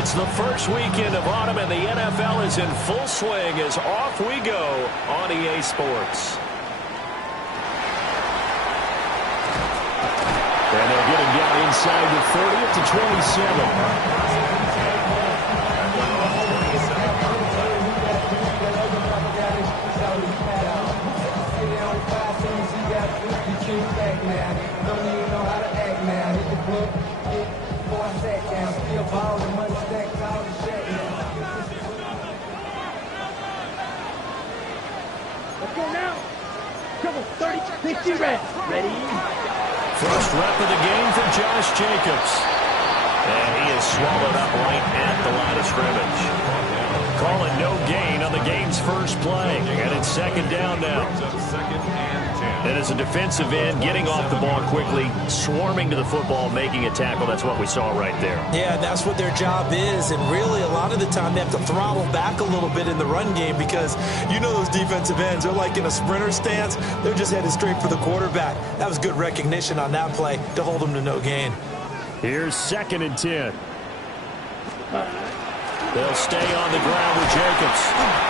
It's the first weekend of autumn, and the NFL is in full swing as off we go on EA Sports. And they'll get him down inside the 30 to 27. Let's go now. Come on, 30, 60, red. Ready? First rep of the game for Josh Jacobs. And he is swallowed up right at the line of scrimmage. Calling no gain on the game's first play. And it's second down now. And as a defensive end, getting off the ball quickly, swarming to the football, making a tackle. That's what we saw right there. Yeah, that's what their job is. And really, a lot of the time, they have to throttle back a little bit in the run game because you know those defensive ends, they're like in a sprinter stance. They're just headed straight for the quarterback. That was good recognition on that play to hold them to no gain. Here's 2nd and 10. They'll stay on the ground with Jacobs.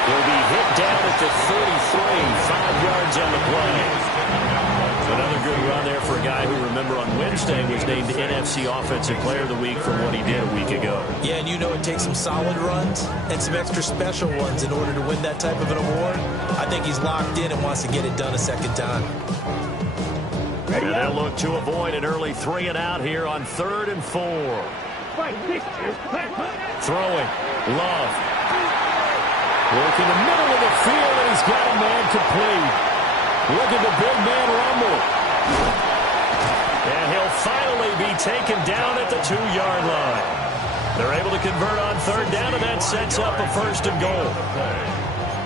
He'll be hit down at the 33, 5 yards on the play. Another good run there for a guy who, remember, on Wednesday was named NFC Offensive Player of the Week for what he did a week ago. Yeah, and you know it takes some solid runs and some extra special ones in order to win that type of an award. I think he's locked in and wants to get it done a second time. And they'll look to avoid an early 3 and out here on 3rd and 4. Throwing. Love. Working the middle of the field, and he's got a man complete. Look at the big man rumble. And he'll finally be taken down at the 2-yard line. They're able to convert on 3rd down, and that sets up a 1st and goal.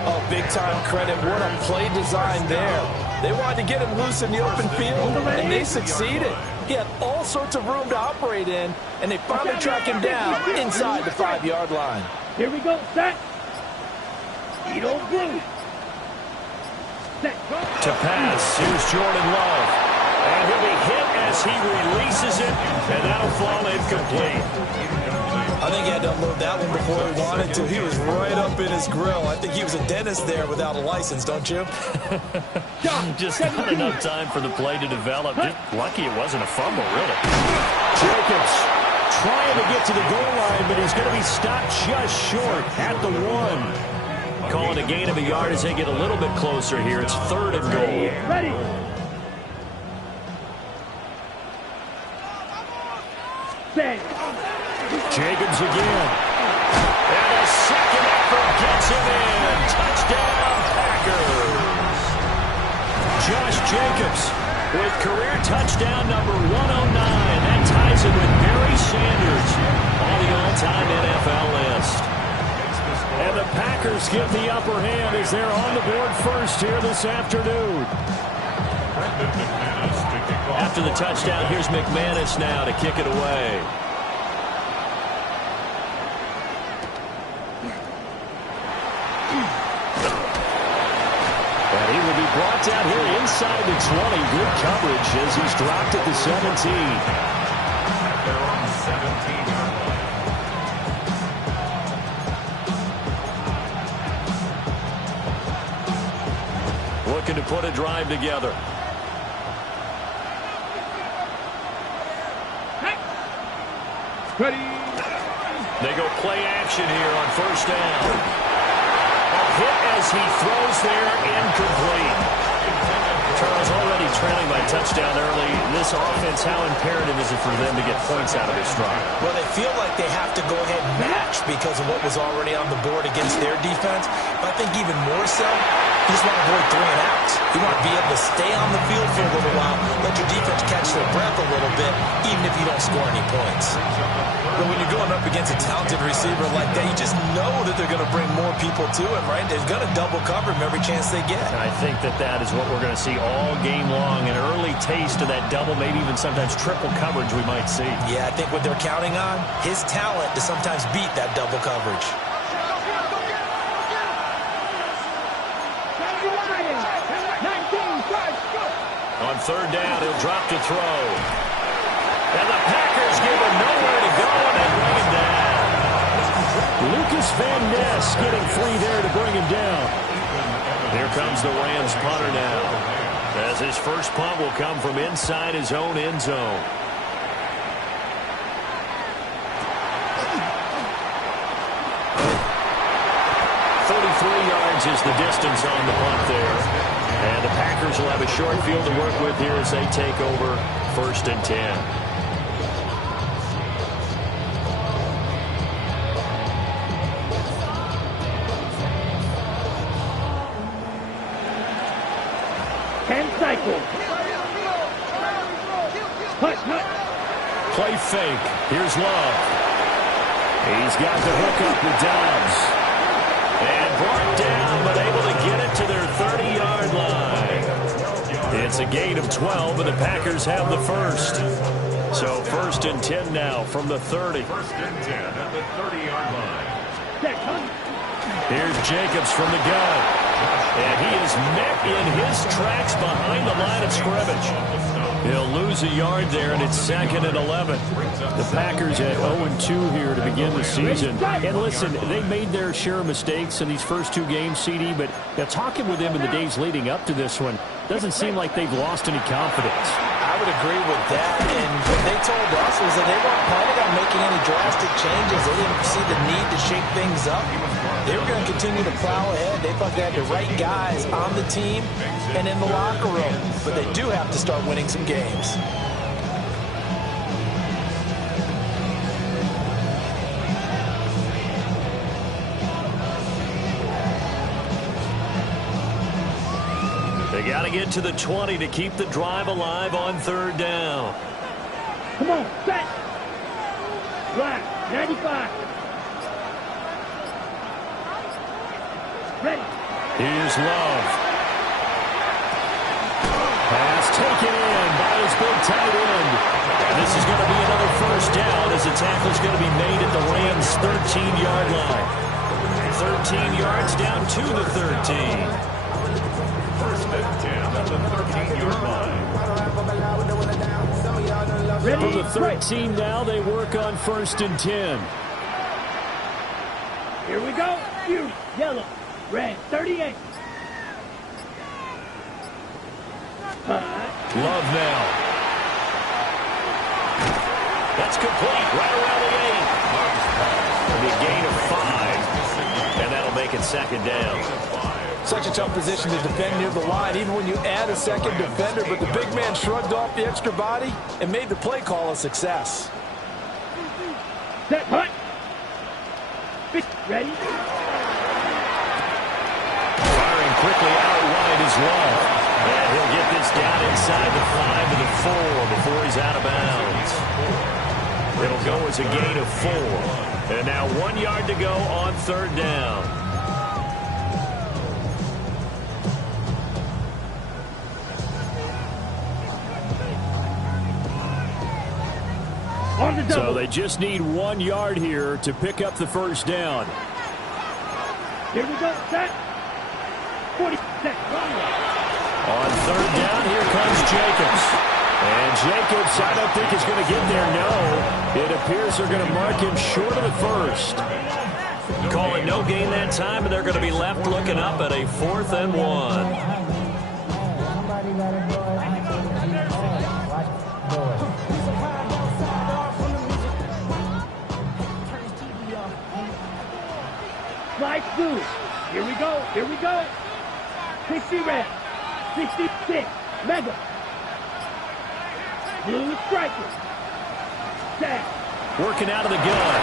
Oh, big-time credit. What a play design there. They wanted to get him loose in the open field, and they succeeded. He had all sorts of room to operate in, and they finally track him down inside the 5-yard line. Here we go, set. Edo blue. Set. To pass, here's Jordan Love. And he'll be hit as he releases it, and that'll fall incomplete. I think he had to unload that one before he wanted to. He was right up in his grill. I think he was a dentist there without a license, don't you? Just not enough time for the play to develop. Just lucky it wasn't a fumble, really. Jacobs trying to get to the goal line, but he's going to be stopped just short at the 1. Calling a gain of a yard as they get a little bit closer here. It's 3rd and goal. Ready. Set. Jacobs again. And a second effort gets him in. Touchdown, Packers. Josh Jacobs with career touchdown number 109. That ties him with Barry Sanders on the all-time NFL list. And the Packers get the upper hand as they're on the board first here this afternoon. After the touchdown, here's McManus now to kick it away. And he will be brought down here inside the 20. Good coverage as he's dropped at the 17. They're on 17. Looking to put a drive together. Ready. They go play action here on 1st down. A hit as he throws there, incomplete. Charles already trailing by touchdown early. This offense, how imperative is it for them to get points out of this drive? Well, they feel like they have to go ahead and match because of what was already on the board against their defense. But I think even more so, you just want to avoid 3 and outs. You want to be able to stay on the field for a little while, let your defense catch their breath a little bit, even if you don't score any points. But when you're going up against a talented receiver like that, you just know that they're going to bring more people to him, right? They're going to double cover him every chance they get. And I think that is what we're going to see all game long. An early taste of that double, maybe even sometimes triple coverage we might see. Yeah, I think what they're counting on, his talent to sometimes beat that double coverage. On 3rd down, he'll drop to throw. And the Packers give him nowhere to go, and they run him down. Lucas Van Ness getting free there to bring him down. Here comes the Rams punter now, as his first punt will come from inside his own end zone. Is the distance on the punt there. And the Packers will have a short field to work with here as they take over 1st and 10. Cycle. Play fake. Here's Love. He's got the hook up with Dobbs. And brought down, but able to get it to their 30-yard line. It's a gain of 12, and the Packers have the first. So 1st and 10 now from the 30. 1st and 10 at the 30-yard line. Here's Jacobs from the gun. And he is met in his tracks behind the line of scrimmage. He'll lose a yard there, and it's 2nd and 11. The Packers at 0-2 here to begin the season. And listen, they made their share of mistakes in these first 2 games, CD, but talking with them in the days leading up to this one, doesn't seem like they've lost any confidence. I would agree with that, and what they told us was that they weren't planning on making any drastic changes. They didn't see the need to shake things up. They were going to continue to plow ahead. They thought they had the right guys on the team and in the locker room, but they do have to start winning some games. They got to get to the 20 to keep the drive alive on 3rd down. Come on, set. Right, 95. Ready. Here's Love. Pass taken in by his big tight end. And this is going to be another 1st down as the tackle is going to be made at the Rams' 13-yard line. 13 yards down to the 13. 1st and 10 at the 13-yard line. From the 13 now, they work on 1st and 10. Here we go. You, yellow, red, 38. Love now. That's complete right around the 8. It'll be a gain of 5, and that'll make it 2nd down. Such a tough position to defend near the line, even when you add a 2nd defender, but the big man shrugged off the extra body and made the play call a success. Set, punt. Ready? Firing quickly out wide is Love. And he'll get this down inside the 5 to the 4 before he's out of bounds. It'll go as a gain of 4. And now 1 yard to go on 3rd down. So they just need 1 yard here to pick up the 1st down. Here we go, set. 40 seconds. On 3rd down, here comes Jacobs. And Jacobs, I don't think is going to get there, no. It appears they're going to mark him short of the 1st. Call it no gain that time, and they're going to be left looking up at a 4th and 1. Slide through. Here we go. Here we go. 60 red. 66. Mega. Blue striker. Tag. Working out of the gun.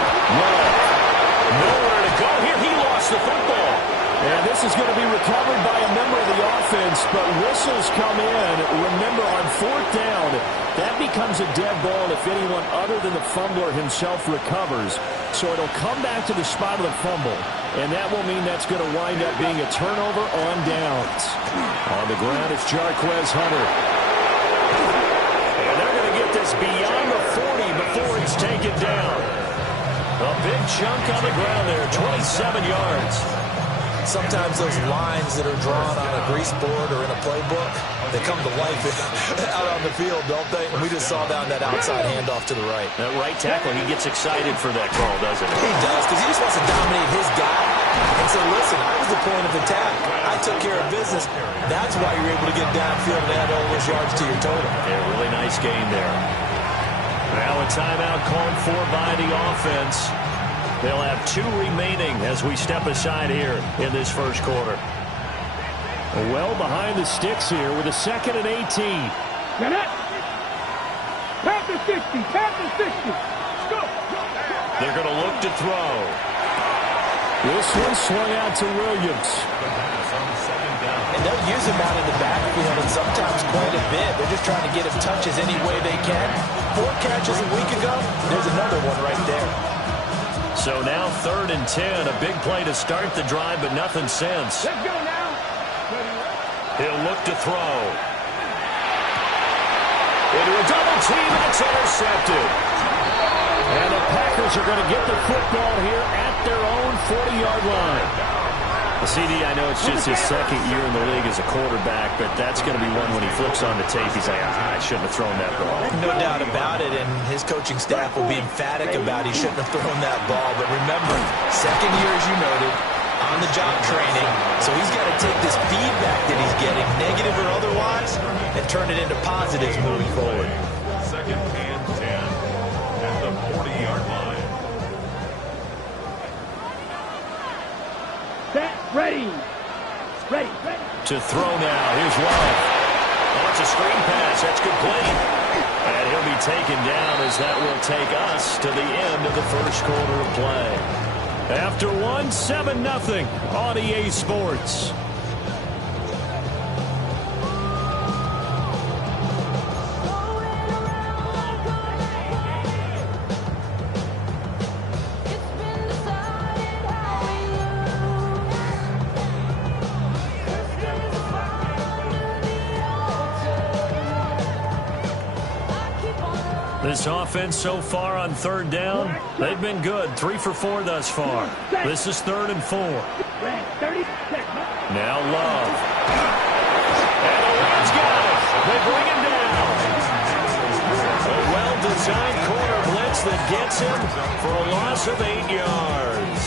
Nowhere to go here. He lost the football. And this is going to be recovered by a member of the offense, but whistles come in. Remember, on 4th down, that becomes a dead ball if anyone other than the fumbler himself recovers. So it'll come back to the spot of the fumble, and that will mean that's going to wind up being a turnover on downs. On the ground, it's Jarquez Hunter. And they're going to get this beyond the 40 before it's taken down. A big chunk on the ground there, 27 yards. sometimes those lines that are drawn on a grease board or in a playbook, they come to life out on the field, don't they? And we just saw down that outside handoff to the right. That right tackle, he gets excited for that call, doesn't he? He does, because he just wants to dominate his guy and say, listen, I was the point of attack. I took care of business. That's why you're able to get downfield and add all those yards to your total. Yeah, really nice game there. Now a timeout called for by the offense. They'll have 2 remaining as we step aside here in this first quarter. Well behind the sticks here with a 2nd and 18. Get it. Pass the 60. Pass the 60. Let's go. They're going to look to throw. This one swung out to Williams. And they'll use him out in the backfield and sometimes quite a bit. They're just trying to get him touches any way they can. 4 catches a week ago. There's another one right there. So now 3rd and 10. A big play to start the drive, but nothing since. Let's go now. He'll look to throw. Into a double team, and it's intercepted. And the Packers are going to get the football here at their own 40-yard line. CD, I know it's just his 2nd year in the league as a quarterback, but that's going to be one when he flips on the tape. He's like, I shouldn't have thrown that ball. No doubt about it, and his coaching staff will be emphatic about he shouldn't have thrown that ball. But remember, 2nd year, as you noted, on-the-job training. So he's got to take this feedback that he's getting, negative or otherwise, and turn it into positives moving forward. 2nd and 10 at the 40-yard line. Set. Ready. Ready. Ready. To throw now. Here's Love. Oh, it's a screen pass. That's complete. And he'll be taken down as that will take us to the end of the first quarter of play. After 7-0 on EA Sports. This offense so far on 3rd down, they've been good. 3 for 4 thus far. This is 3rd and 4. Now Love. And the Rams got it. They bring him down. A well-designed corner blitz that gets him for a loss of 8 yards.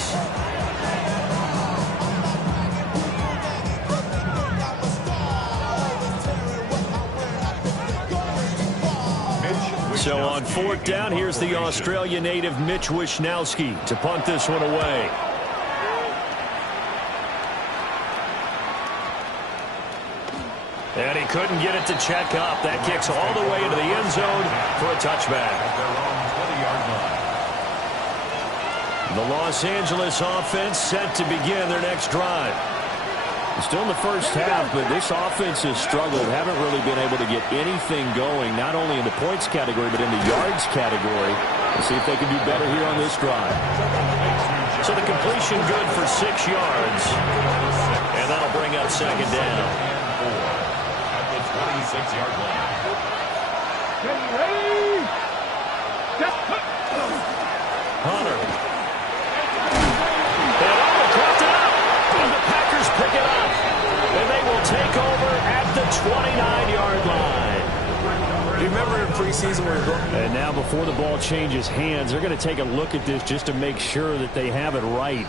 So on 4th down, here's the Australia native Mitch Wishnowsky to punt this one away. And he couldn't get it to check up. That kicks all the way into the end zone for a touchback. The Los Angeles offense set to begin their next drive. Still in the first half, but this offense has struggled. Haven't really been able to get anything going, not only in the points category, but in the yards category. Let's see if they can do better here on this drive. So the completion good for 6 yards. And that'll bring up 2nd down. At the 26-yard line. Hunter. Pick it up, and they will take over at the 29-yard line. Do you remember in preseason where we were going? And now before the ball changes hands, they're going to take a look at this just to make sure that they have it right.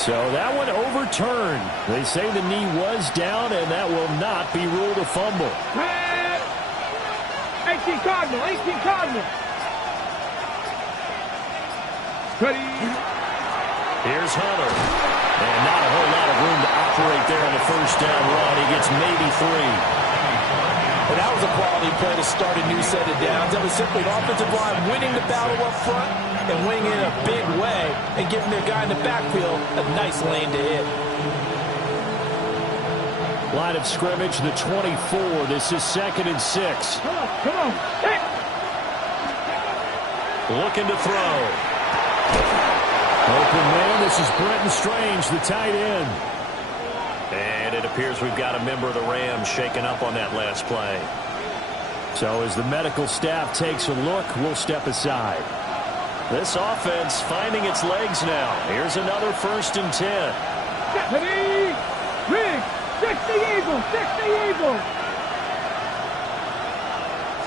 So that one overturned. They say the knee was down, and that will not be ruled a fumble. 18 Cardinal, 18 Cardinal. Here's Hunter. And not a whole lot of room to operate there on the first down run. He gets maybe 3. And that was a quality play to start a new set of downs. That was simply an offensive line winning the battle up front and winning in a big way and giving their guy in the backfield a nice lane to hit. Line of scrimmage, the 24. This is 2nd and 6. Come on, come on. Hey. Looking to throw. Open man, this is Brenton Strange, the tight end. And it appears we've got a member of the Rams shaken up on that last play. So as the medical staff takes a look, we'll step aside. This offense finding its legs now. Here's another 1st and 10. Ready? Rig! 60 Eagles! 60 Eagles!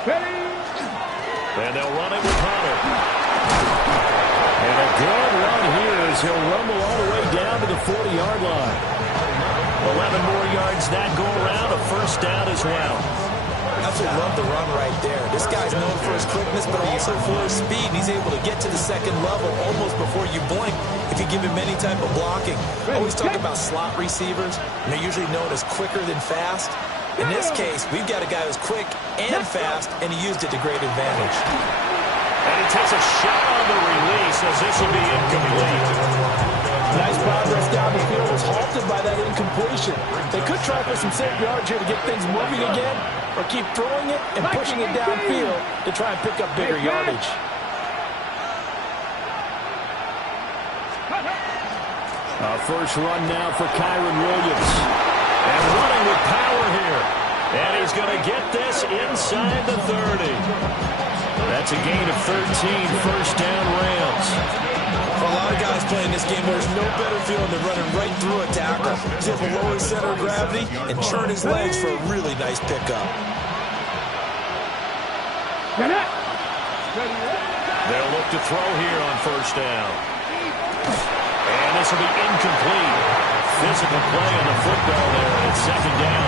Ready? And they'll run it with Hunter. And a good run here as he'll rumble all the way down to the 40-yard line. 11 more yards that go around, a 1st down as well. Absolutely love the run right there. This guy's known for his quickness, but also for his speed. He's able to get to the 2nd level almost before you blink if you give him any type of blocking. Always talk about slot receivers, and they're usually known as quicker than fast. In this case, we've got a guy who's quick and fast, and he used it to great advantage. And he takes a shot on the release as this will be incomplete. Nice progress down the field was halted by that incompletion. They could try for some safe yards here to get things moving again, or keep throwing it and pushing it downfield to try and pick up bigger yardage. A 1st run now for Kyron Williams. And running with power here. And he's going to get this inside the 30. That's a gain of 13, 1st down Rams. For a lot of guys playing this game, there's no better feeling than running right through a tackle. He's able to lower his center of gravity and churn his legs for a really nice pickup. They'll look to throw here on 1st down. And this will be incomplete. Physical play on the football there, and it's 2nd down.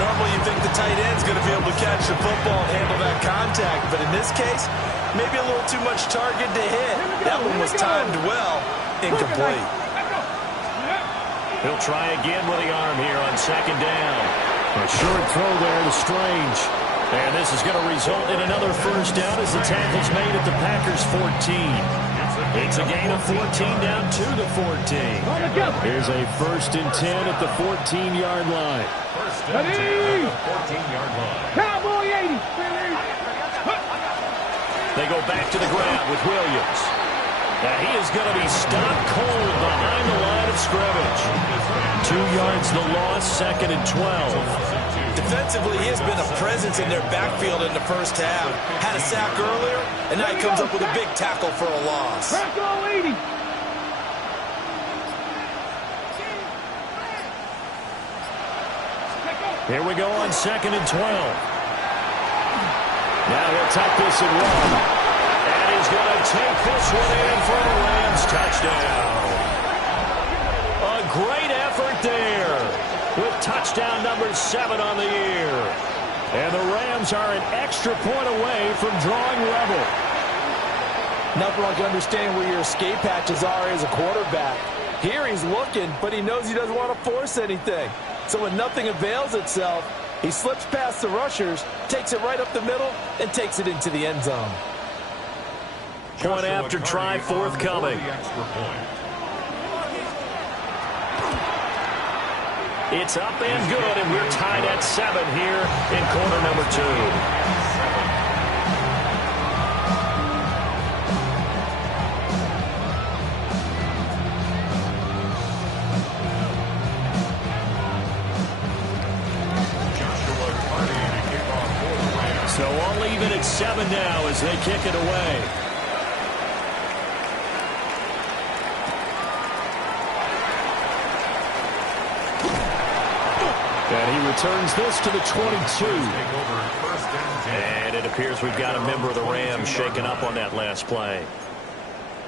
Normally you think the tight end's going to be able to catch the football and handle that contact, but in this case, maybe a little too much target to hit. That one was timed well. Incomplete. He'll try again with the arm here on 2nd down. A short throw there to Strange. And this is going to result in another 1st down as the tackle's made at the Packers' 14. It's a gain of 14 down to the 14. Here's a 1st and 10 at the 14-yard line. Ready? 14-yard line. Cowboy 80. They go back to the ground with Williams. Now he is going to be stopped cold behind the line of scrimmage. 2 yards the loss, 2nd and 12. Defensively, he has been a presence in their backfield in the 1st half. Had a sack earlier, and now he comes up with a big tackle for a loss. Tackle 80. Here we go on 2nd and 12. Now he'll tuck this and run. And he's going to take this one in for a Rams touchdown. A great effort there with touchdown number 7 on the year. And the Rams are an extra point away from drawing level. Nothing like understanding where your escape hatches are as a quarterback. Here he's looking, but he knows he doesn't want to force anything. So when nothing avails itself, he slips past the rushers, takes it right up the middle, and takes it into the end zone. Point after try forthcoming. It's up and good, and we're tied at 7 here in quarter number 2. So all even at 7 now as they kick it away. And he returns this to the 22. And it appears we've got a member of the Rams shaken up on that last play.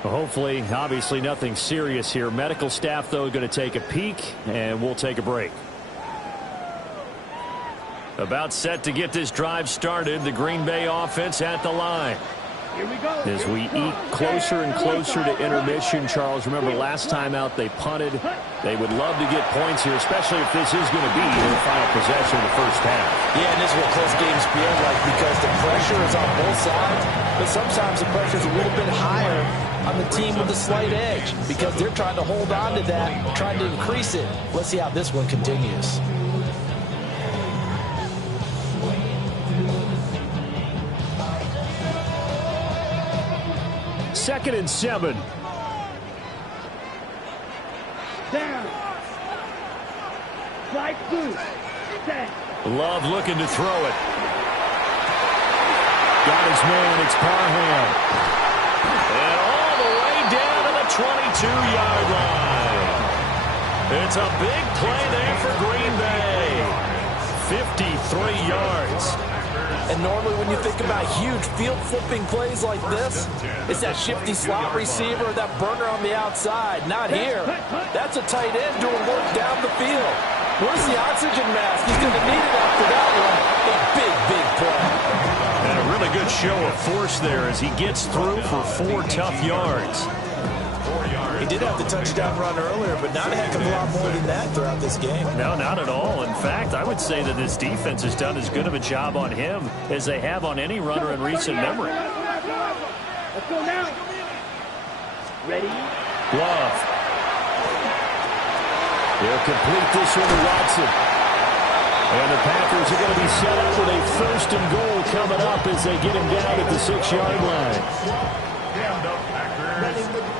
Well, hopefully, obviously nothing serious here. Medical staff, though, going to take a peek, and we'll take a break. About set to get this drive started. The Green Bay offense at the line. Here we go. As we eat closer and closer to intermission, Charles, remember last time out they punted. They would love to get points here, especially if this is going to be their final possession of the first half. Yeah, and this is what close games feel like because the pressure is on both sides, but sometimes the pressure is a little bit higher on the team with the slight edge because they're trying to hold on to that, trying to increase it. Let's see how this one continues. 2nd and 7. Down. Right through. Set. Love looking to throw it. Got his man. It's Parham. 32-yard line. It's a big play there for Green Bay. 53 yards. And normally when you think about huge field-flipping plays like this, it's that shifty slot receiver, that burner on the outside. Not here. That's a tight end doing work down the field. Where's the oxygen mask? He's going to need it after that one. A big, big play. And a really good show of force there as he gets through for 4 tough yards. He did have the touchdown run earlier, but not a heck of a lot more than that throughout this game. No, not at all. In fact, I would say that this defense has done as good of a job on him as they have on any runner in recent memory. Let's go now. Ready? Love. They'll complete this one to Watson. And the Packers are going to be set up with a 1st and goal coming up as they get him down at the 6-yard line.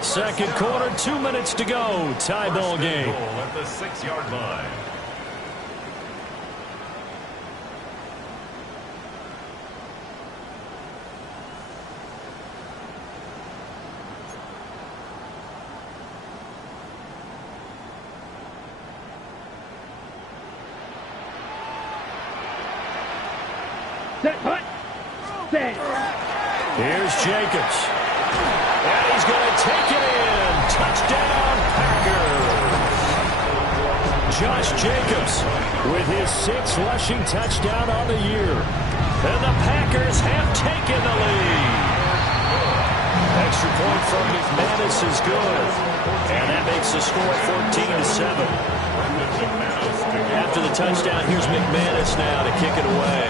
Second quarter, 2 minutes to go. Tie ball game. At the 6-yard line. Set, hut. Set. Here's Jacobs. And he's going to take it in. Touchdown, Packers. Josh Jacobs with his 6th rushing touchdown on the year. And the Packers have taken the lead. Extra point from McManus is good. And that makes the score 14-7. After the touchdown, here's McManus now to kick it away.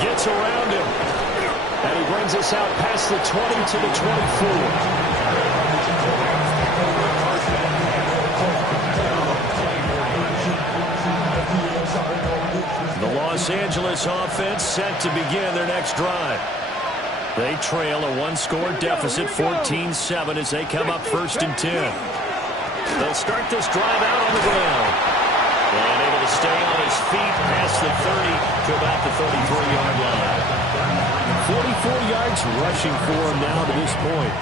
Gets around him. And he brings us out past the 20 to the 24. The Los Angeles offense set to begin their next drive. They trail a 1-score deficit, 14-7, as they come up 1st and 10. They'll start this drive out on the ground. And able to stay on his feet past the 30 to about the 33-yard line. 44 yards rushing for him now to this point.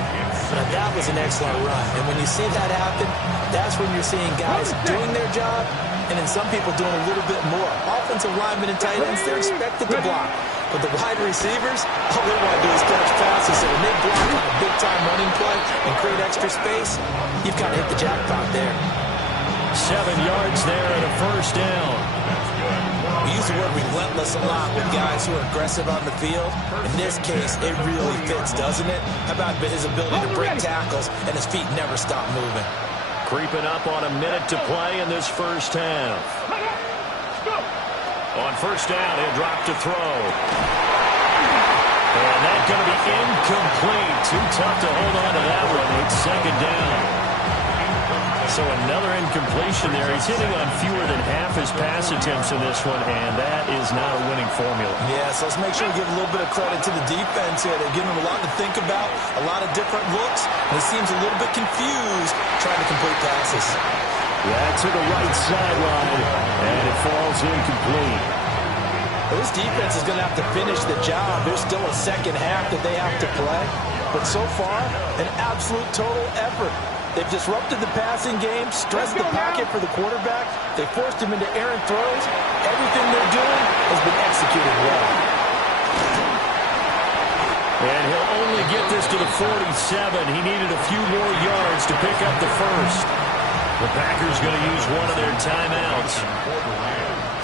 Now that was an excellent run. And when you see that happen, that's when you're seeing guys doing their job and then some people doing a little bit more. Offensive linemen and tight ends, they're expected to block. But the wide receivers, all they want to do is catch passes. So when they block on a big-time running play and create extra space, you've kind of hit the jackpot there. 7 yards there and a 1st down. We use the word relentless a lot with guys who are aggressive on the field. In this case, it really fits, doesn't it? How about his ability to break tackles and his feet never stop moving? Creeping up on a minute to play in this 1st half. On 1st down, he'll drop to throw. And that's going to be incomplete. Too tough to hold on to that one. It's 2nd down. So another incompletion there. He's hitting on fewer than half his pass attempts in this one, and that is not a winning formula. Yeah, so let's make sure we give a little bit of credit to the defense here. They're giving him a lot to think about, a lot of different looks, and he seems a little bit confused trying to complete passes. Yeah, to the right sideline, and it falls incomplete. Well, this defense is going to have to finish the job. There's still a 2nd half that they have to play, but so far, an absolute total effort. They've disrupted the passing game, stressed the pocket for the quarterback. They forced him into errant throws. Everything they're doing has been executed well. And he'll only get this to the 47. He needed a few more yards to pick up the 1st. The Packers going to use one of their timeouts,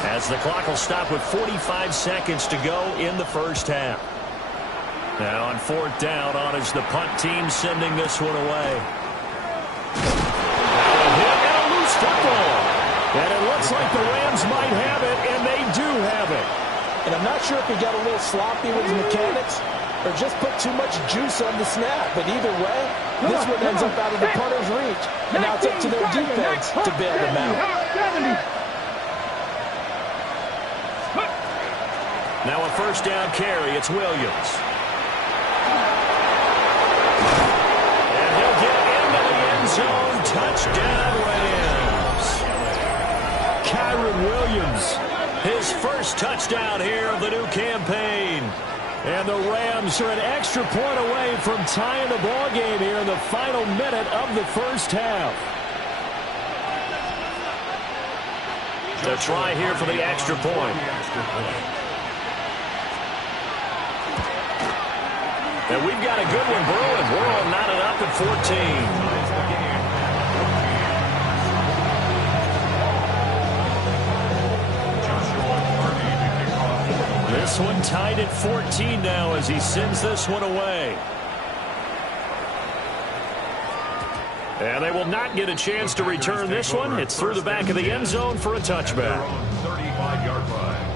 as the clock will stop with 45 seconds to go in the 1st half. Now on 4th down, on is the punt team sending this one away. Football. And it looks like the Rams might have it, and they do have it. And I'm not sure if he got a little sloppy with his mechanics or just put too much juice on the snap. But either way, this one ends up out of the punter's reach. And now it's up to their defense to bail them out. Now a 1st down carry. It's Williams. And he'll get into the end zone. Touchdown, Rams. Kyron Williams his first touchdown here of the new campaign. And the Rams are an extra point away from tying the ball game here in the final minute of the first half. The try here for the extra point. And we've got a good one brewing. We're all knotted up at 14. This one tied at 14 now as he sends this one away. And they will not get a chance to return this one. It's through the back of the end zone for a touchback. 35-yard line.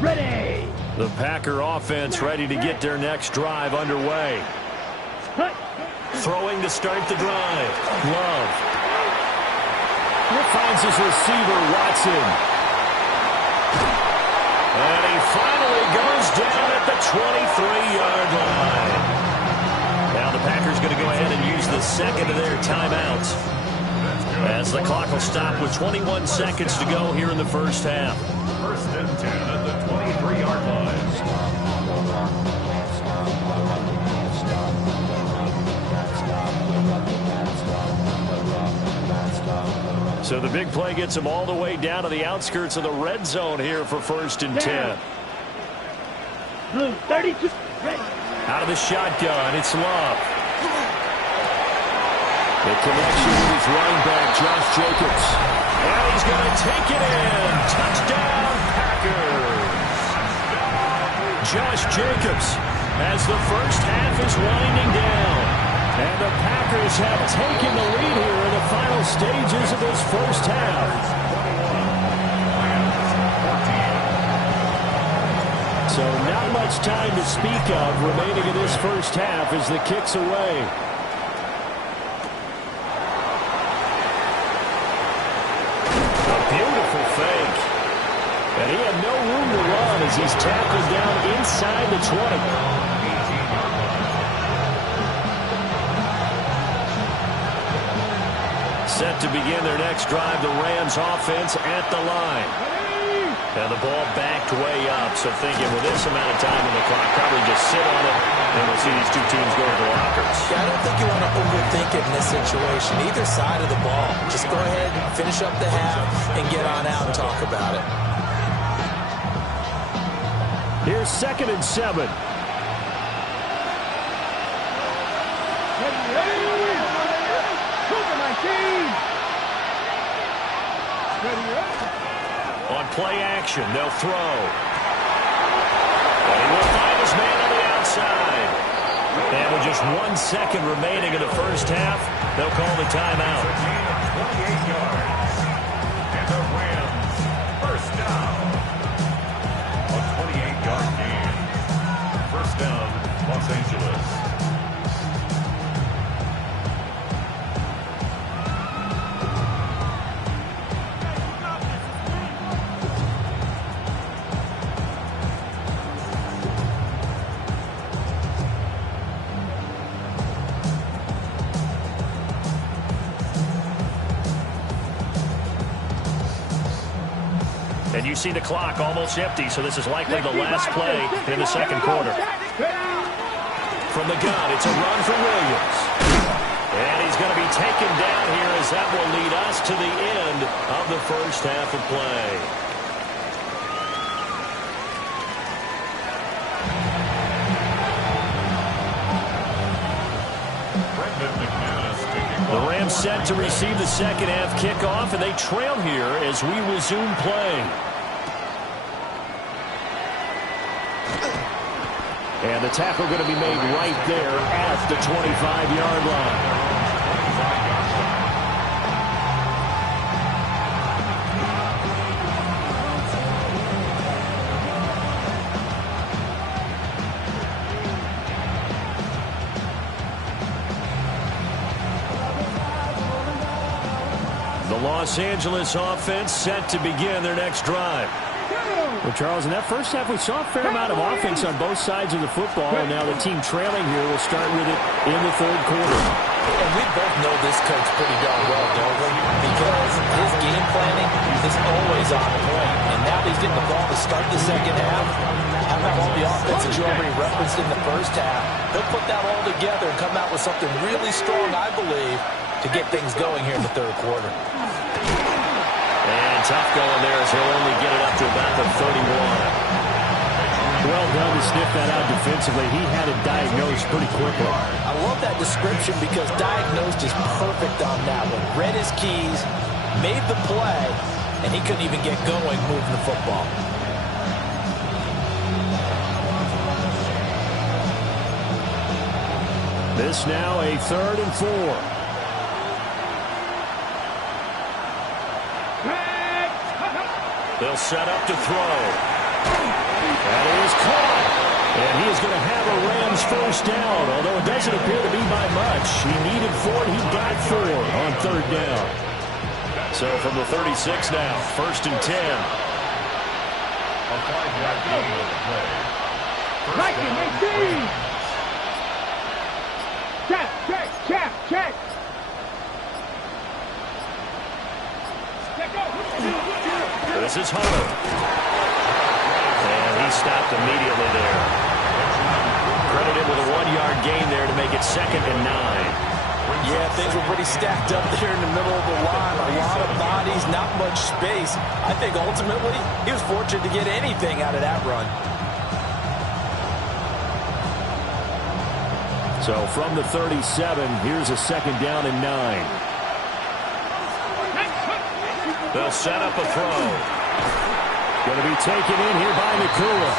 Ready. The Packer offense ready to get their next drive underway. Throwing to start the drive. Love. Finds his receiver, Watson. And he finally goes down at the 23-yard line. Now the Packers going to go ahead and use the second of their timeouts, as the clock will stop with 21 seconds to go here in the first half. First and 10 at the 23-yard line. So the big play gets him all the way down to the outskirts of the red zone here for first and 10. Blue 32. Ready. Out of the shotgun, it's Love. The connection with his running back, Josh Jacobs. And he's going to take it in. Touchdown, Packers. Josh Jacobs as the first half is winding down. And the Packers have taken the lead here in the final stages of this first half. So not much time to speak of remaining in this first half as the kick's away. A beautiful fake. And he had no room to run as he's tackled down inside the 20. Set to begin their next drive, the Rams offense at the line. And the ball backed way up, so thinking with this amount of time on the clock, probably just sit on it, and we'll see these two teams go to the lockers. Yeah, I don't think you want to overthink it in this situation. Either side of the ball. Just go ahead, finish up the half, and get on out and talk about it. Here's 2nd and 7. On play action, they'll throw. And he will find his man on the outside. And with just 1 second remaining in the first half, they'll call the timeout. 28 yards. And the Rams first down. A 28-yard gain. First down, Los Angeles. And you see the clock almost empty, so this is likely the last play in the second quarter. From the gun, it's a run for Williams. And he's going to be taken down here as that will lead us to the end of the first half of play. The Rams set to receive the second half kickoff, and they trail here as we resume play. And the tackle going to be made right there at the 25-yard line. The Los Angeles offense set to begin their next drive. Well, Charles, in that first half, we saw a fair amount of offense on both sides of the football, and now the team trailing here will start with it in the third quarter. And we both know this coach pretty darn well, don't we? Because his game planning is always on point. And now that he's getting the ball to start the second half, having all the offense that you already referenced in the first half, he'll put that all together and come out with something really strong, I believe, to get things going here in the third quarter. And tough going there as he'll only get it up to about the 31. Well done to sniff that out defensively. He had it diagnosed pretty quickly. I love that description because diagnosed is perfect on that one. Read his keys, made the play, and he couldn't even get going moving the football. This now a 3rd and 4. They'll set up to throw. That is caught. And he is going to have a Rams first down, although it doesn't appear to be by much. He needed 4, and he got 4 on 3rd down. So from the 36 now, 1st and 10. Check. This is Hunter. And he stopped immediately there. Credited with a 1-yard gain there to make it 2nd and 9. Yeah, things were pretty stacked up there in the middle of the line. A lot of bodies, not much space. I think ultimately he was fortunate to get anything out of that run. So from the 37, here's a 2nd down and 9. They'll set up a throw. Going to be taken in here by Nakua.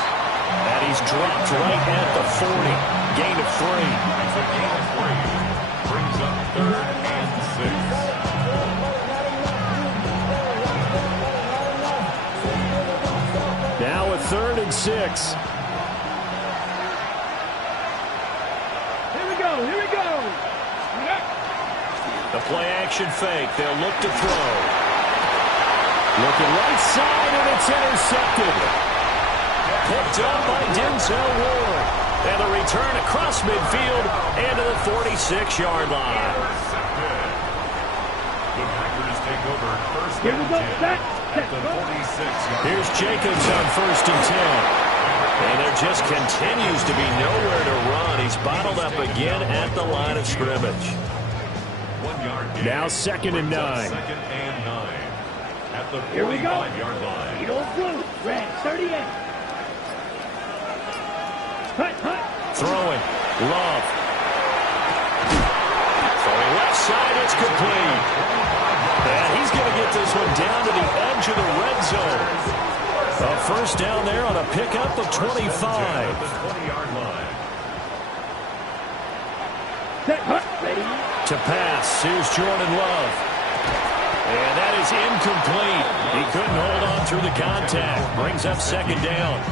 And he's dropped right at the 40. Gain of 3. Brings up 3rd and 6. Now a 3rd and 6. Here we go. The play action fake. They'll look to throw. Looking right side, and it's intercepted. Picked up by Denzel Ward. And the return across midfield and to the 46-yard line. The Packers take over 1st Here we and go. 10 at the 46-yard. Here's Jacobs on 1st and 10. And there just continues to be nowhere to run. He's bottled up again at the line of scrimmage. 1-yard gain. Now 2nd and 9. 2nd and 9 at the 45-yard line. Eagles blue. Red 38. Hut. Throwing. Love. Throwing left side. It's complete. And he's going to get this one down to the edge of the red zone. A first down there on a pickup of 25. 20-yard line. Set. Hut. Ready. To pass. Here's Jordan Love. And that is incomplete. He couldn't hold on through the contact. Brings up 2nd down.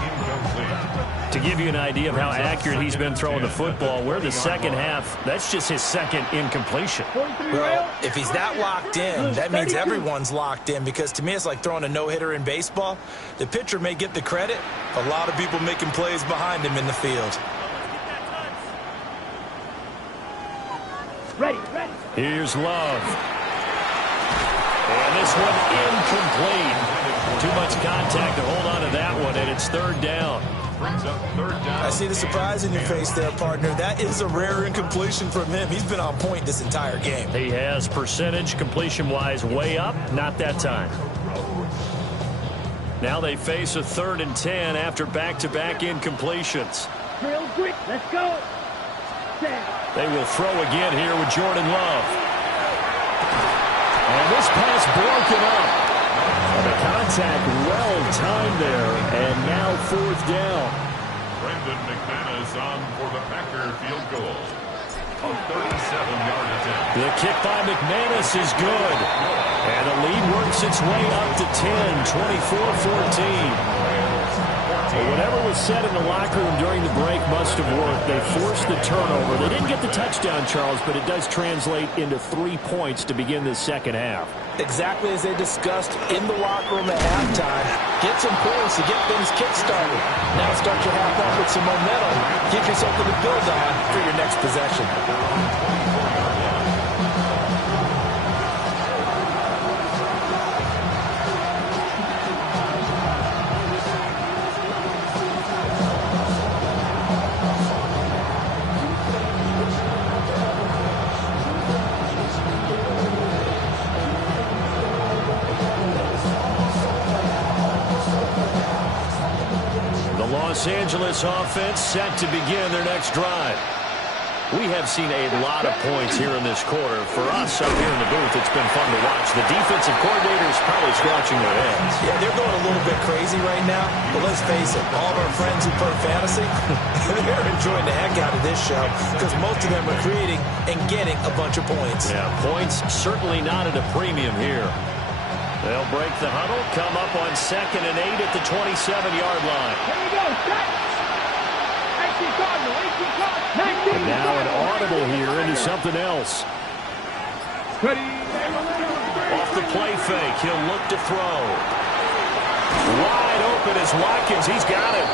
To give you an idea of how accurate he's been throwing the football, we're the second half. That's just his 2nd incompletion. Well, if he's that locked in, that means everyone's locked in, because to me it's like throwing a no-hitter in baseball. The pitcher may get the credit, a lot of people making plays behind him in the field. Ready. Here's Love. And this one incomplete. Too much contact to hold on to that one, and it's 3rd down. Brings up 3rd down. I see the surprise in your face there, partner. That is a rare incompletion from him. He's been on point this entire game. He has percentage completion-wise way up, not that time. Now they face a 3rd and 10 after back-to-back incompletions. Drill grit. Let's go. Set. They will throw again here with Jordan Love. And this pass broken up. The contact well-timed there, and now 4th down. Brendan McManus on for the Packer field goal. A 37-yard attempt. The kick by McManus is good. And the lead works its way up to 10, 24-14. Well, whatever was said in the locker room during the break must have worked. They forced the turnover. They didn't get the touchdown, Charles, but it does translate into 3 points to begin the second half. Exactly as they discussed in the locker room at halftime. Get some points to get things kick-started. Now start your half off with some momentum. Give you something to build on for your next possession. Los Angeles offense set to begin their next drive. We have seen a lot of points here in this quarter. For us up here in the booth, it's been fun to watch. The defensive coordinators probably scratching their heads. Yeah, they're going a little bit crazy right now. But let's face it, all of our friends who play fantasy, they're enjoying the heck out of this show because most of them are creating and getting a bunch of points. Yeah, points certainly not at a premium here. They'll break the huddle, come up on 2nd and 8 at the 27-yard line. Here we go, set. And now an audible here into something else. Ready. Off the play fake, he'll look to throw. Wide open is Watkins. He's got it.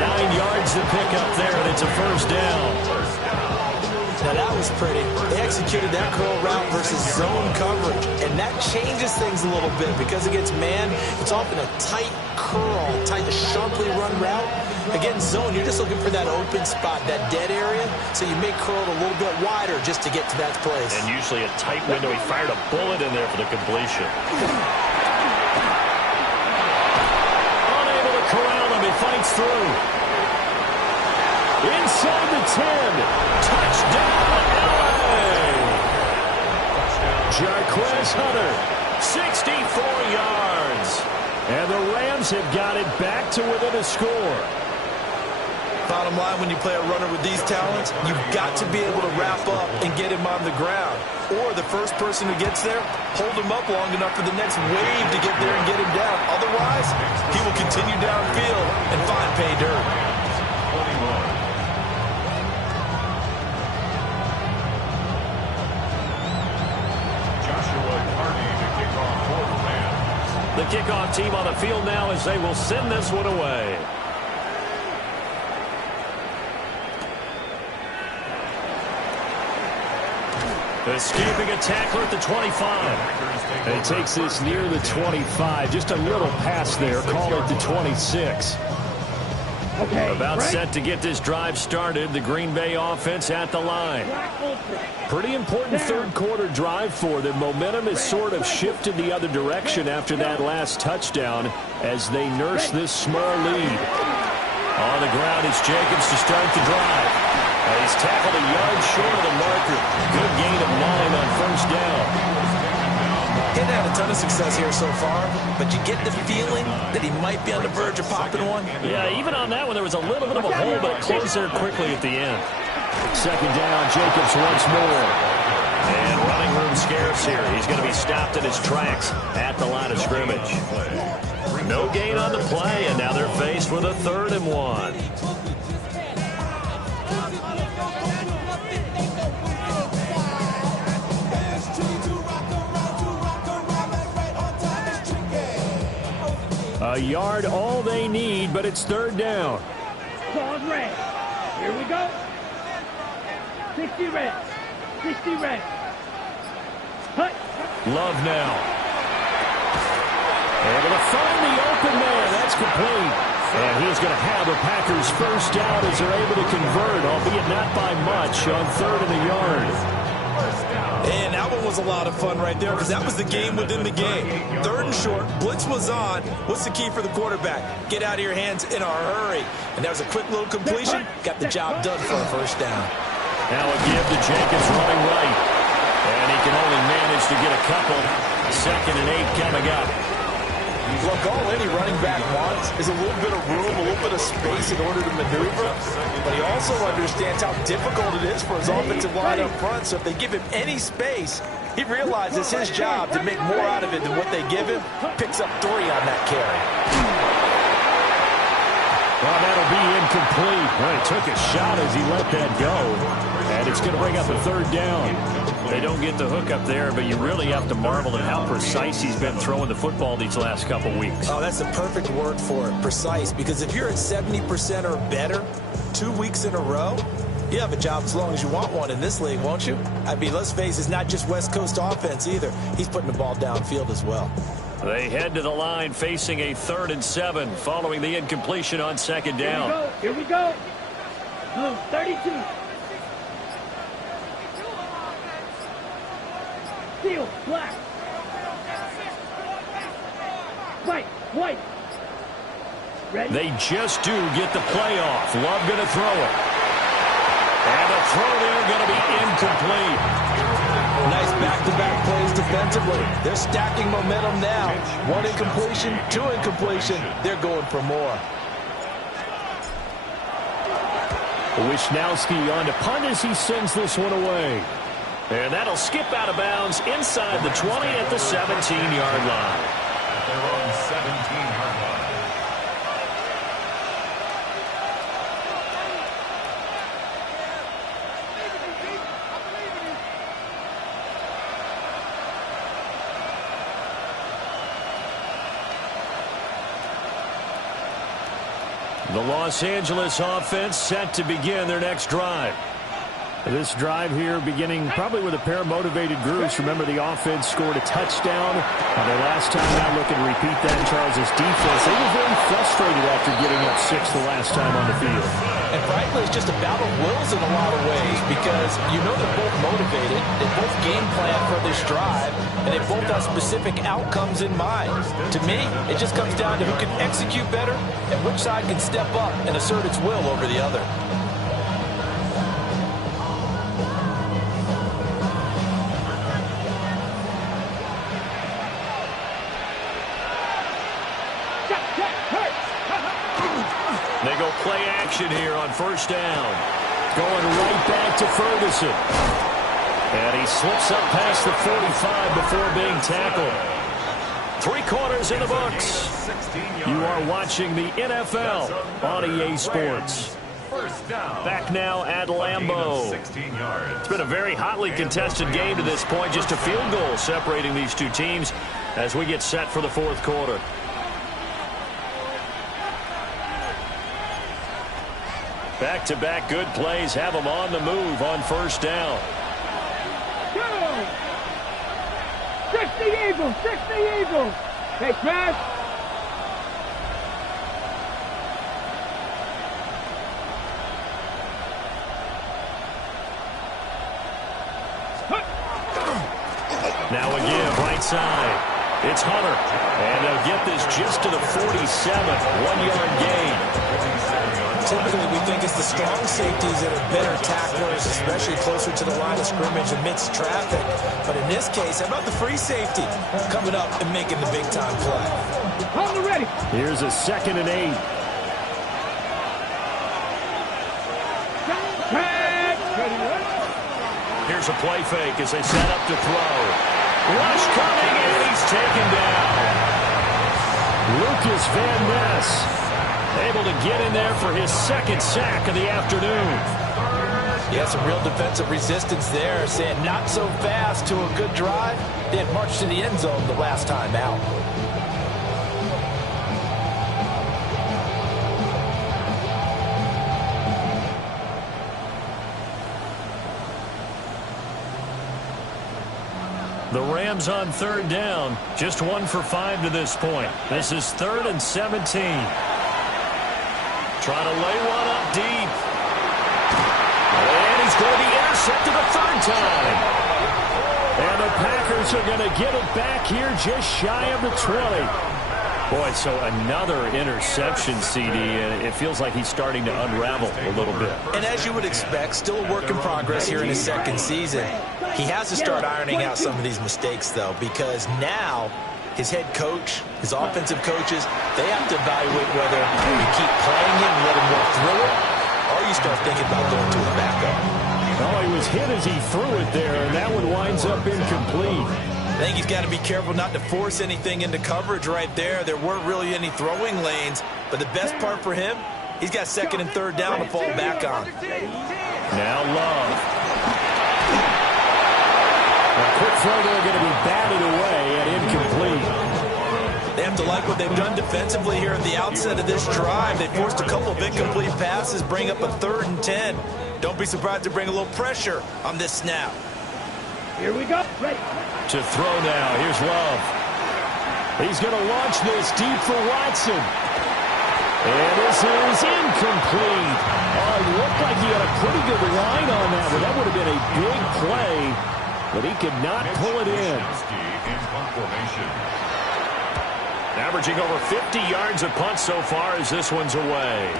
9 yards to pick up there, and it's a first down. Now that was pretty. They executed that curl route versus zone coverage, and that changes things a little bit because against man, it's often a tight curl, tight, sharply run route. Against zone, you're just looking for that open spot, that dead area, so you may curl it a little bit wider just to get to that place. And usually a tight window. He fired a bullet in there for the completion. Unable to corral him. He fights through. Inside the 10. Touchdown, LA! Jarquez Hunter, 64 yards. And the Rams have got it back to within a score. Bottom line, when you play a runner with these talents, you've got to be able to wrap up and get him on the ground. Or the first person who gets there, hold him up long enough for the next wave to get there and get him down. Otherwise, he will continue downfield and find pay dirt. The kickoff team on the field now as they will send this one away. Escaping a tackler at the 25. And it takes this near the 25. Just a little pass there. Call it the 26. Okay, About right. set to get this drive started. The Green Bay offense at the line. Pretty important third quarter drive for them. Momentum has sort of shifted the other direction after that last touchdown as they nurse this small lead. On the ground, it's Jacobs to start the drive. He's tackled a yard short of the marker. Good gain of 9 on first down. He hasn't had a ton of success here so far, but you get the feeling that he might be on the verge of popping one. Yeah, even on that one, there was a little bit of a hole, but it closed there quickly at the end. Second down, Jacobs once more. And running room scarce here. He's going to be stopped in his tracks at the line of scrimmage. No gain on the play, and now they're faced with a 3rd and 1. A yard all they need, but it's 3rd down. Pause red. Here we go. 60 red. 60 red. Hut. Love now. Able to find the open man. That's complete. And he's going to have a Packers first down as they're able to convert, albeit not by much, on 3rd and a yard. And that one was a lot of fun right there because that was the game within the game. 3rd and short, blitz was on. What's the key for the quarterback? Get out of your hands in a hurry. And there was a quick little completion. Got the job done for a first down. Now a give to Jacobs running right. And he can only manage to get a couple. 2nd and 8 coming up. Look, all any running back wants is a little bit of room, a little bit of space in order to maneuver. But he also understands how difficult it is for his offensive line up front. So if they give him any space, he realizes his job to make more out of it than what they give him. Picks up 3 on that carry. Well, that'll be incomplete. Well, he took a shot as he let that go. And it's going to bring up a 3rd down. They don't get the hook up there, but you really have to marvel at how precise he's been throwing the football these last couple weeks. Oh, that's the perfect word for it, precise. Because if you're at 70% or better 2 weeks in a row, you have a job as long as you want one in this league, won't you? I mean, let's face it, it's not just West Coast offense either. He's putting the ball downfield as well. They head to the line facing a 3rd and 7 following the incompletion on 2nd down. Here we go. Blue, 32. Steel, black. White, white. They just do get the play off. Love going to throw it. And the throw there going to be incomplete. Nice back-to-back plays defensively. They're stacking momentum now. 1 incompletion, 2 incompletion. They're going for more. Wisnowski on to punt as he sends this one away. And that'll skip out of bounds inside the 20 at the 17-yard line. They're on 17-yard line. The Los Angeles offense set to begin their next drive. This drive here beginning probably with a pair of motivated groups. Remember, the offense scored a touchdown their last time out. Looking to repeat that in Charles' defense. They were very frustrated after giving up 6 the last time on the field. And frankly, it's just a battle of wills in a lot of ways because you know they're both motivated. They both game plan for this drive, and they both have specific outcomes in mind. To me, it just comes down to who can execute better and which side can step up and assert its will over the other. They go play action here on first down. Going right back to Ferguson. And he slips up past the 45 before being tackled. 3 quarters in the books. You are watching the NFL on EA Sports. Back now at Lambeau. It's been a very hotly contested game to this point. Just a field goal separating these two teams as we get set for the 4th quarter. Back-to-back good plays have them on the move on first down. Go! 60 Eagles! 60 Eagles! Hey, Trash! Now again, right side. It's Hunter. And they'll get this just to the 47. 1-yard gain. Typically, we think it's the strong safeties that are better tacklers, especially closer to the line of scrimmage amidst traffic. But in this case, how about the free safety coming up and making the big-time play? Hold it ready. Here's a 2nd and 8. Here's a play fake as they set up to throw. Rush coming, and he's taken down. Lucas Van Ness able to get in there for his 2nd sack of the afternoon. Yeah, some real defensive resistance there, saying not so fast to a good drive. They had marched to the end zone the last time out. The Rams on 3rd down, just 1 for 5 to this point. This is 3rd and 17. Trying to lay one up deep. And he's going to be intercepted a 3rd time. And the Packers are going to get it back here just shy of the 20. Boy, so another interception, CD, and it feels like he's starting to unravel a little bit. And as you would expect, still a work in progress here in his 2nd season. He has to start ironing out some of these mistakes, though, because now his head coach, his offensive coaches, they have to evaluate whether you keep playing him and let him work through it, or you start thinking about going to his backup. Oh, he was hit as he threw it there, and that one winds up incomplete. I think he's got to be careful not to force anything into coverage right there. There weren't really any throwing lanes, but the best part for him, he's got 2nd and 3rd down to fall back on. Now Love. A quick throw there going to be batted away and incomplete. They have to like what they've done defensively here at the outset of this drive. They forced a couple of incomplete passes, bring up a 3rd and 10. Don't be surprised to bring a little pressure on this snap. Here we go. Ready. To throw now. Here's Love. He's going to launch this deep for Watson. And this is incomplete. Oh, it looked like he had a pretty good line on that one. That would have been a big play, but he could not pull it in. Averaging over 50 yards a punt so far as this one's away.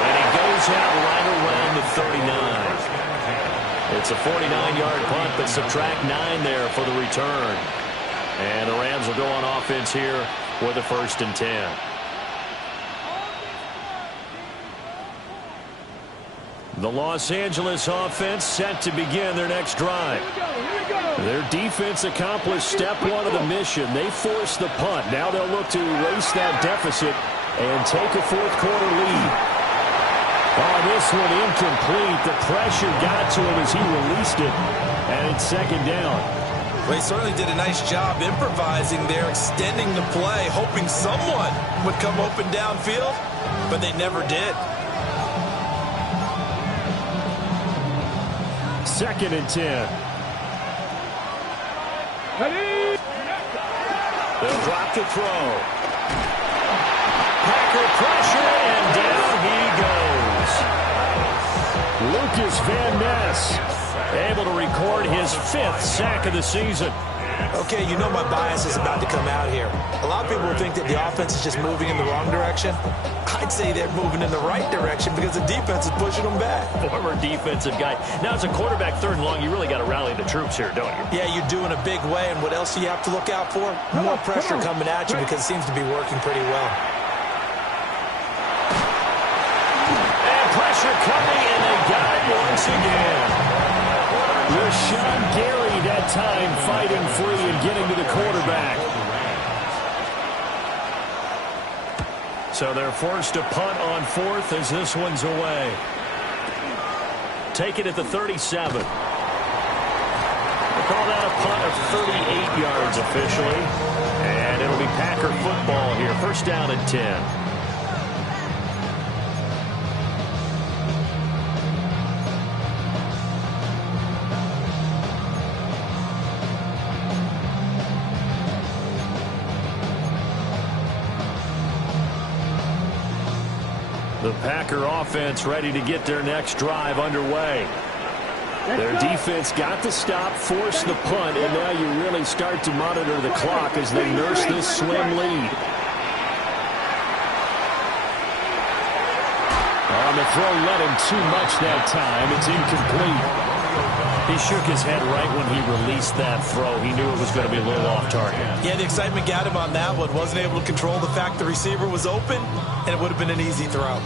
And he goes out right around the 39. It's a 49-yard punt, but subtract 9 there for the return. And the Rams will go on offense here with a 1st and 10. The Los Angeles offense set to begin their next drive. Their defense accomplished step 1 of the mission. They forced the punt. Now they'll look to erase that deficit and take a 4th quarter lead. Oh, this one incomplete. The pressure got to him as he released it, and it's 2nd down. Well, he certainly did a nice job improvising there, extending the play, hoping someone would come open downfield, but they never did. 2nd and 10. They'll drop the throw. Packer pressure, and down he goes. Lucas Van Ness able to record his 5th sack of the season. Okay, you know my bias is about to come out here. A lot of people think that the offense is just moving in the wrong direction. I'd say they're moving in the right direction because the defense is pushing them back. Former defensive guy. Now, as a quarterback 3rd and long, you really got to rally the troops here, don't you? Yeah, you do in a big way. And what else do you have to look out for? More pressure coming at you because it seems to be working pretty well. And pressure coming, and they got it once again. Rashawn Gary that time fighting free and getting to the quarterback. So they're forced to punt on 4th as this one's away. Take it at the 37. We'll call that a punt of 38 yards officially. And it'll be Packer football here. 1st down and 10. The Packer offense ready to get their next drive underway. Their defense got the stop, forced the punt, and now you really start to monitor the clock as they nurse this slim lead. On the throw, let him too much that time. It's incomplete. He shook his head right when he released that throw. He knew it was going to be a little off target. Yeah, the excitement got him on that one. Wasn't able to control the fact the receiver was open, and it would have been an easy throw.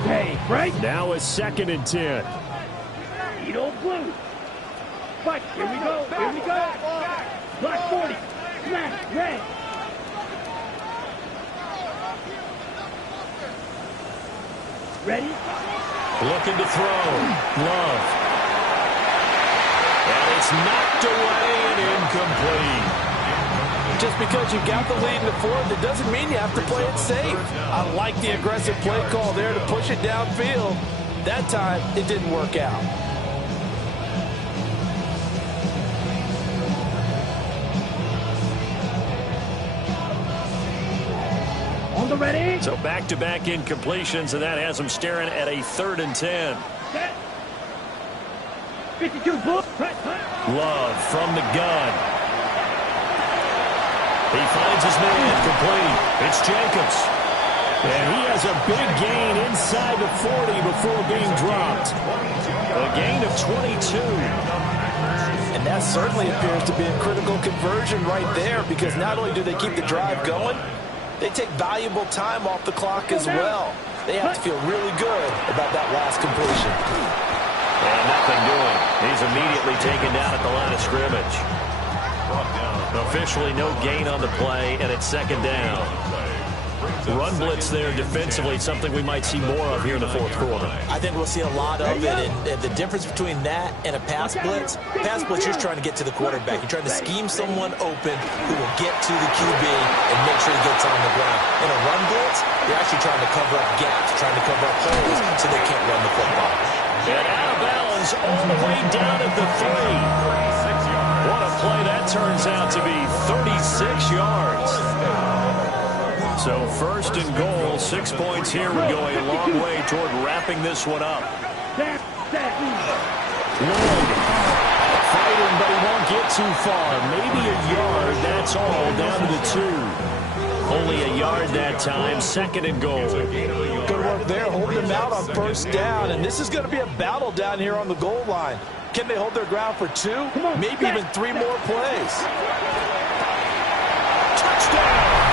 Okay, right? Now it's 2nd and 10. You don't blue. Fight. Here we go. Here we go. Black 40. Smash. Red. Ready? Looking to throw. Love. And it's knocked away and incomplete. Just because you got the lead in the 4th, it doesn't mean you have to play it safe. I like the aggressive play call there to push it downfield. That time, it didn't work out. On the ready? So back-to-back incompletions, and that has them staring at a 3rd and 10. Set. 52 bull. Love from the gun. He finds his man complete. It's Jacobs. And he has a big gain inside the 40 before being dropped. A gain of 22. And that certainly appears to be a critical conversion right there because not only do they keep the drive going, they take valuable time off the clock as well. They have to feel really good about that last completion. And nothing doing. He's immediately taken down at the line of scrimmage. Officially no gain on the play, and it's 2nd down. Run blitz there defensively, something we might see more of here in the 4th quarter. I think we'll see a lot of it, and the difference between that and a pass blitz, you're just trying to get to the quarterback. You're trying to scheme someone open who will get to the QB and make sure he gets on the ground. In a run blitz, you're actually trying to cover up gaps, trying to cover up holes so they can't run the football. And out of bounds all the way down at the 3. What a play that turns out to be, 36 yards. So 1st and goal, 6 points here would go a long way toward wrapping this one up. Lloyd fighting, but he won't get too far. Maybe a yard, that's all, down to the 2. Only a yard that time, 2nd and goal. Good work there, holding them out on 1st down. And this is going to be a battle down here on the goal line. Can they hold their ground for 2? Maybe even 3 more plays. Touchdown!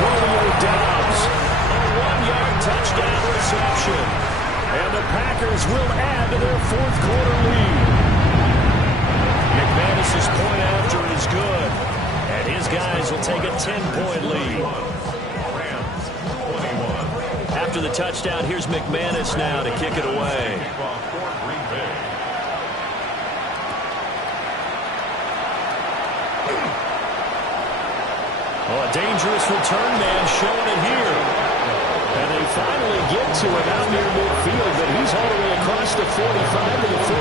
Romeo Doubs, a 1-yard touchdown reception. And the Packers will add to their 4th quarter lead. McManus's point after is good. And his guys will take a 10-point lead. After the touchdown, here's McManus now to kick it away. Oh, a dangerous return man showing it here. And they finally get to it out near midfield, but he's all the way across the 45 to the 46.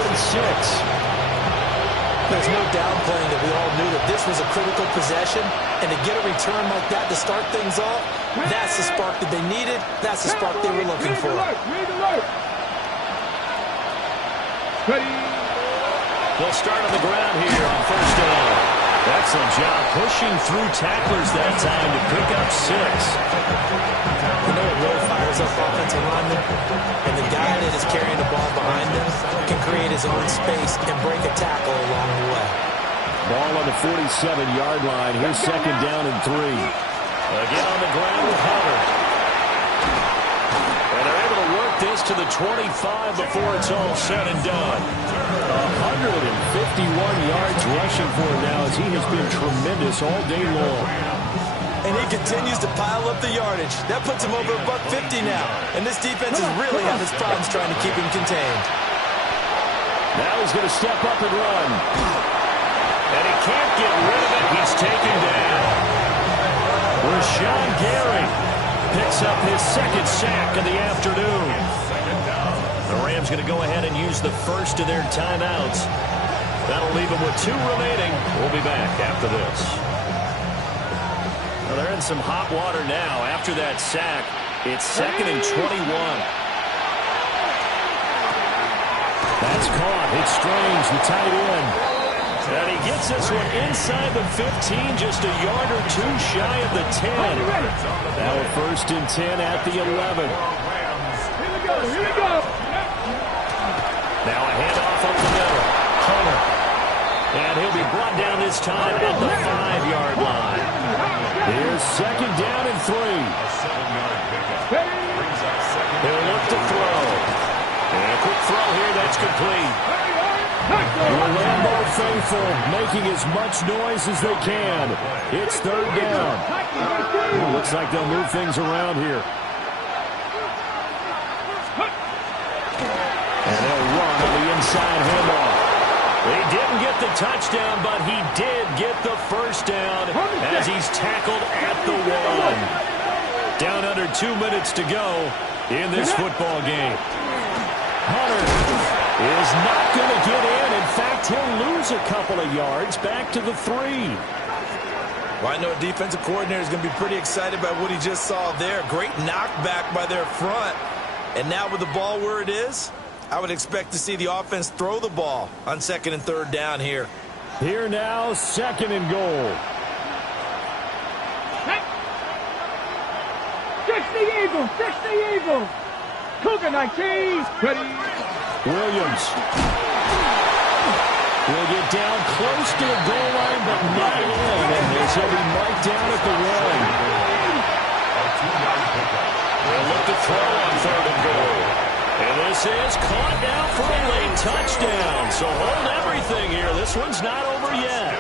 There's no downplaying that we all knew that this was a critical possession, and to get a return like that to start things off, that's the spark that they needed. That's the spark they were looking for. They'll start on the ground here on 1st down. Excellent job pushing through tacklers that time to pick up 6. You know what really fires up offensive linemen? And the guy that is carrying the ball behind them can create his own space and break a tackle along the way. Ball on the 47-yard line. Here's 2nd down and 3. Again on the ground with Hunter. And they're able to work this to the 25 before it's all said and done. 151 yards rushing for him now as he has been tremendous all day long. And he continues to pile up the yardage. That puts him over $150 now. And this defense is really having its problems trying to keep him contained. Now he's going to step up and run. And he can't get rid of it. He's taken down. Rashawn Gary picks up his 2nd sack of the afternoon. The Rams going to go ahead and use the first of their timeouts. That'll leave them with 2 remaining. We'll be back after this. Well, they're in some hot water now. After that sack, it's 2nd and 21. That's caught. It's Strange, the tight end. And he gets this one inside the 15, just a yard or 2 shy of the 10. Now a 1st and 10 at the 11. Here we go. Now a handoff up the middle. Hunter. And he'll be brought down this time at the 5-yard line. Here's 2nd down and 3. He'll look to throw. And a quick throw here, that's complete. Orlando faithful making as much noise as they can. It's 3rd down. Looks like they'll move things around here. And they'll run on the inside handoff. They didn't get the touchdown, but he did get the 1st down as he's tackled at the 1. Down under 2 minutes to go in this football game. Hunter is not going to get in. In fact, he'll lose a couple of yards back to the 3. Well, I know a defensive coordinator is going to be pretty excited by what he just saw there. Great knockback by their front. And now with the ball where it is, I would expect to see the offense throw the ball on 2nd and 3rd down here. Here now, 2nd and goal. Fix the Eagles. Cougar 19. Ready. Williams will get down close to the goal line, but not in. And this will be marked down at the 1. They'll look to throw on 3rd and goal. And this is caught now for a late touchdown. So hold everything here. This one's not over yet.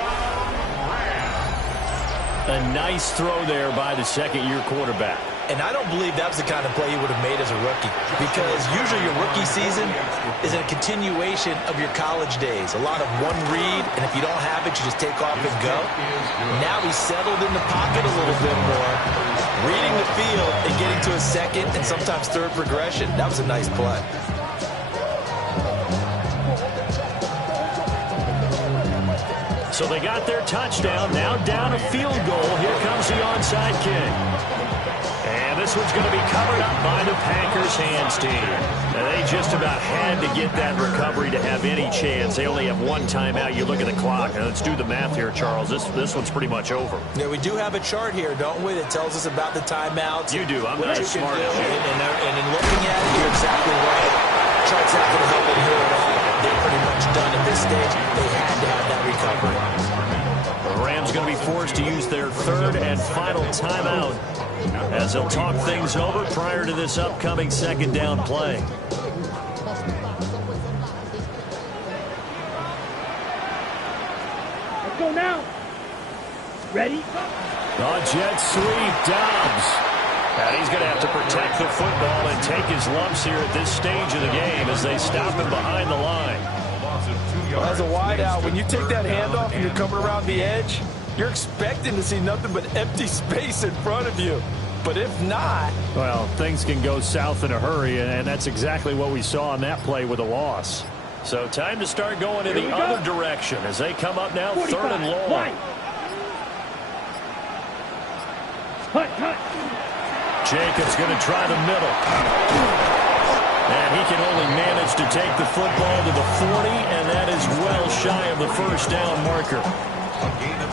A nice throw there by the 2nd-year quarterback. And I don't believe that was the kind of play he would have made as a rookie, because usually your rookie season is a continuation of your college days. A lot of one read, and if you don't have it, you just take off and go. Now he's settled in the pocket a little bit more, reading the field and getting to a 2nd and sometimes 3rd progression. That was a nice play. So they got their touchdown, now down a field goal. Here comes the onside kick. And this one's going to be covered up by the Packers hands team. Now, they just about had to get that recovery to have any chance. They only have one timeout. You look at the clock. Now, let's do the math here, Charles. This one's pretty much over. Yeah, we do have a chart here, don't we, that tells us about the timeouts. You do. I'm not as smart as you. And in looking at it, you're exactly right. Chart's not going to help them here at all. They're pretty much done at this stage. They had to have that recovery. The Rams going to be forced to use their third and final timeout as they'll talk things over prior to this upcoming second down play. Let's go now. Ready? The jet sweep, Dobbs. And he's going to have to protect the football and take his lumps here at this stage of the game as they stop him behind the line. As a wideout, when you take that handoff and you're coming around the edge, you're expecting to see nothing but empty space in front of you. But if not... Well, things can go south in a hurry, and that's exactly what we saw on that play with a loss. So time to start going in the other direction as they come up now, 45, third and long. Right. Cut. Jacobs going to try the middle. And he can only manage to take the football to the 40, and that is well shy of the first down marker.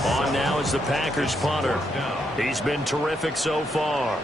On now is the Packers punter. He's been terrific so far.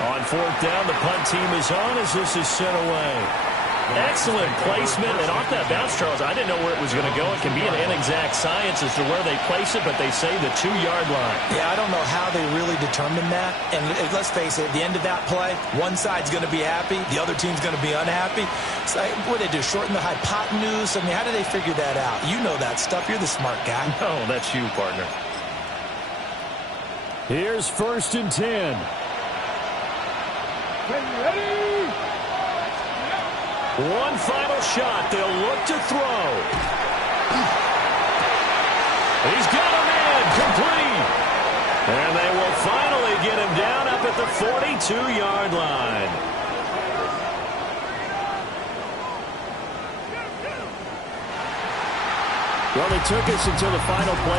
On fourth down, the punt team is on as this is sent away. Excellent placement, and off that bounce, Charles, I didn't know where it was going to go. It can be an inexact science as to where they place it, but they say the 2-yard line. Yeah, I don't know how they really determined that. And let's face it, at the end of that play, one side's going to be happy, the other team's going to be unhappy. So what do they do, shorten the hypotenuse? I mean, how do they figure that out? You know that stuff. You're the smart guy. No, that's you, partner. Here's 1st and 10. Ready? One final shot. They'll look to throw. He's got him in. Complete. And they will finally get him down up at the 42-yard line. Well, they took us until the final play.